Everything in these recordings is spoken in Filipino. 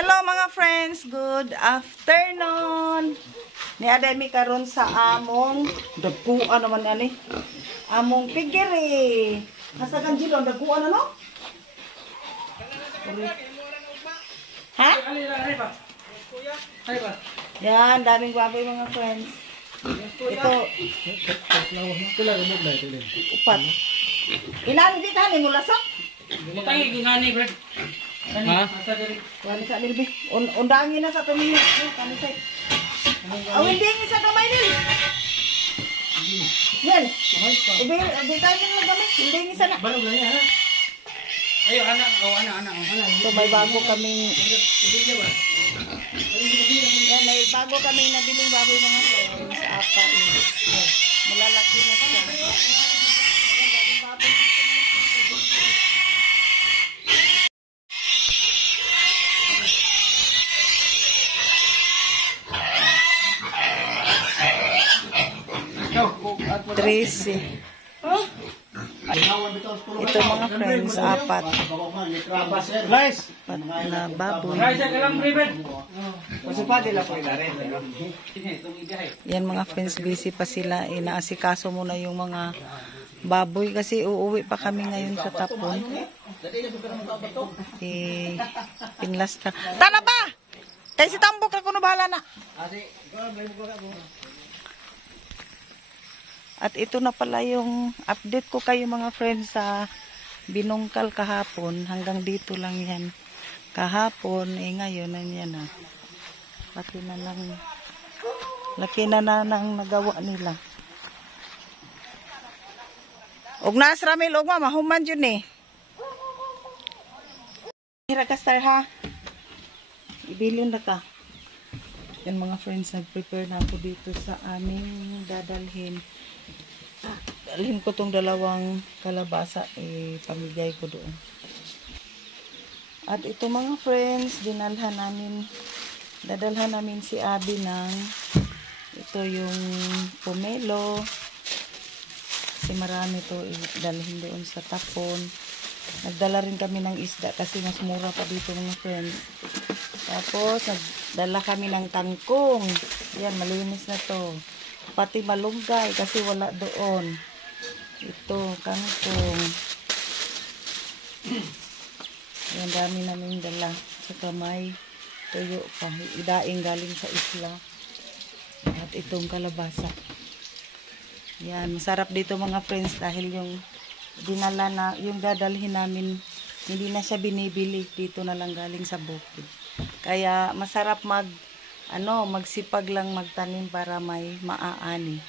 Hello mga friends, good afternoon. Niaday mi karon sa among dagkuan naman ani. Among pigiri. Hasagan jilon dagkuan ano? Ha? Yan, daming baboy mga friends. Ito. Upat. Ilan di tani mo lasok? Butangi gingani, Brad. Ha? Wali sa nilbi. Undangin na sa tuminyo. Kani say. Awin dingi sa kamay nil. Yan. Ubi tayo ng gamit. Dingi sa na. Balog lang yan, ha? Ayo, anak. Anak. So may bago kaming yan, may bago kaming nabiling baboy mga friends. Apat. Malalaki na siya. Tracy. Ito mga friends, apat. Apat na baboy. Yan mga friends, busy pa sila. Inaasikaso muna yung mga baboy kasi uuwi pa kami ngayon sa Tapon. Pinlasta. Tana ba? Kaya si Tambok ako na bahala na. At ito na pala yung update ko kayo mga friends sa Binungkal kahapon. Hanggang dito lang yan. Kahapon, ngayon yan na. Laki na nang nagawa nila. Og nas ramil og mahuman yun eh. Hiragastar ha. Ibilin na ka. Yan mga friends, nag-prepare na ako dito sa aming dadalhin. Dalhin ko tong dalawang kalabasa, pamigay ko doon. At ito mga friends, dadalhan namin si Abby ng ito yung pomelo. Kasi marami to dalhin doon sa Tapon. Nagdala rin kami ng isda kasi mas mura pa dito mga friends. Tapos nagdala kami ng kangkong. Yan, malinis na to. Pati malunggay kasi wala doon. Ito, kangkong. Yan, dami namin dala. Saka may tuyo pa. Idaing galing sa isla. At itong kalabasa. Yan, masarap dito mga friends dahil yung dinala na, yung dadalhin namin, hindi na siya binibili. Dito na lang galing sa bukid. Kaya masarap magsipag lang magtanim para may maaani.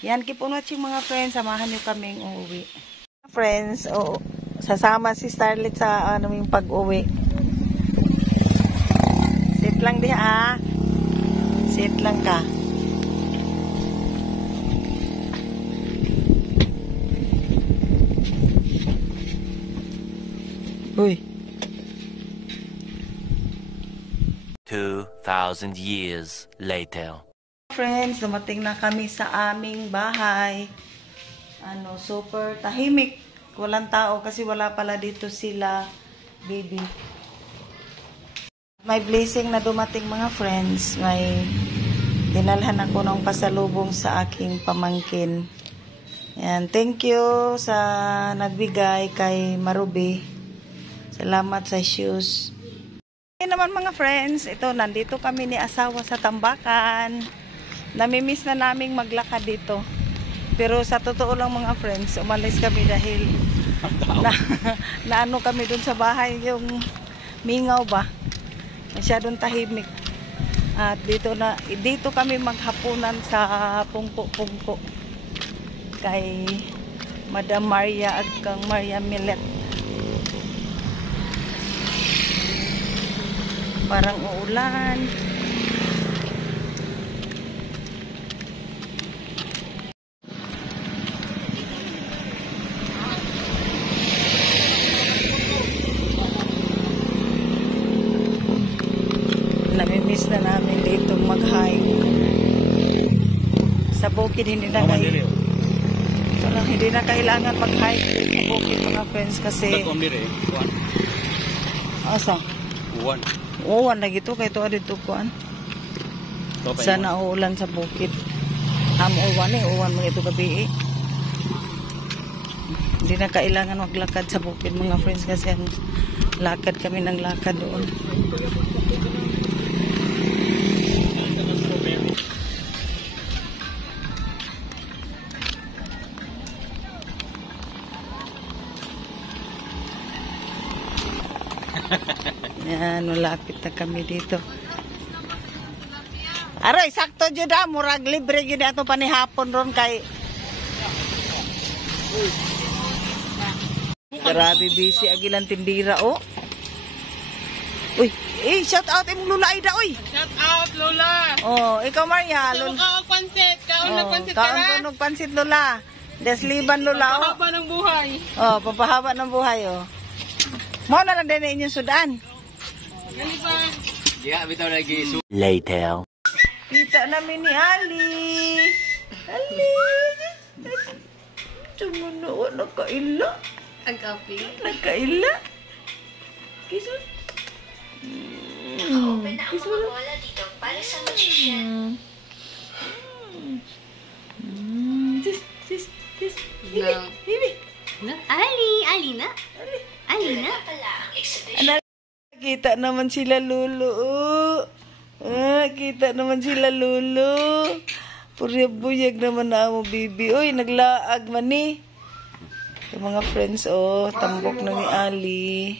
Yan, keep on watching mga friends. Samahan nyo kaming uuwi. Friends, sasama si Starlet sa yung pag-uwi. Sit lang di ha. Sit lang ka. Uy. 2,000 years later. Friends, dumating na kami sa aming bahay. Super tahimik. Walang tao kasi wala pala dito sila, baby. May blessing na dumating mga friends. May dinalhan ako ng pasalubong sa aking pamangkin. Yan, thank you sa nagbigay kay Marubi. Salamat sa shoes. Naman mga friends, ito nandito kami ni asawa sa Tambakan. Namimiss na naming maglakad dito. Pero sa totoo lang mga friends, umalis kami dahil naano kami dun sa bahay, yung mingaw ba? Masyadong tahimik. At dito kami maghapunan sa Pungko-Pungko kay Madam Maria at kang Maria Millet. Parang uulan. Namimiss na namin dito mag-hike. Sa bukid hindi na kailangan mag-hike sa bukid mga friends kasi asa? Uwan lagi to kay to adito kuan. Sana uulan sa bukid. Uwan uwan mga ito gabi. Hindi na kailangan maglakad sa bukid mga friends kasi ang lakad kami ng lakad doon. Yan, malapit na kami dito. Aroy, sakto dyan na. Murag libre yun ato panihapon ron kay... Grabe busy agilan tindira, oh. Uy, shout out imong Lula Aida, uy. Shout out, Lola. Oh, ikaw Maria. Sa mukha og pansit. Kaon na pansit ka Kaon na. tunog pansit Lula. Desliban Lula, oh. Pahaba ng buhay. Oh, papahaba ng buhay, oh. Mo na lang din na inyong sudan. Gali ba? Later. Kita namin ni Ali. Ali. Tumuno, nakaila. Agapi. Nakaila. Kisun. Open na ang mga bola dito para sa magician. Sis. No. Hibi. No? Ali na. Ali na. Anak, kita naman sila Lulu. Kita naman sila Lulu. Purya-buyag naman na mo, bibi. Uy, naglaag man ni. Yung mga friends, oh, tambok na ni Ali.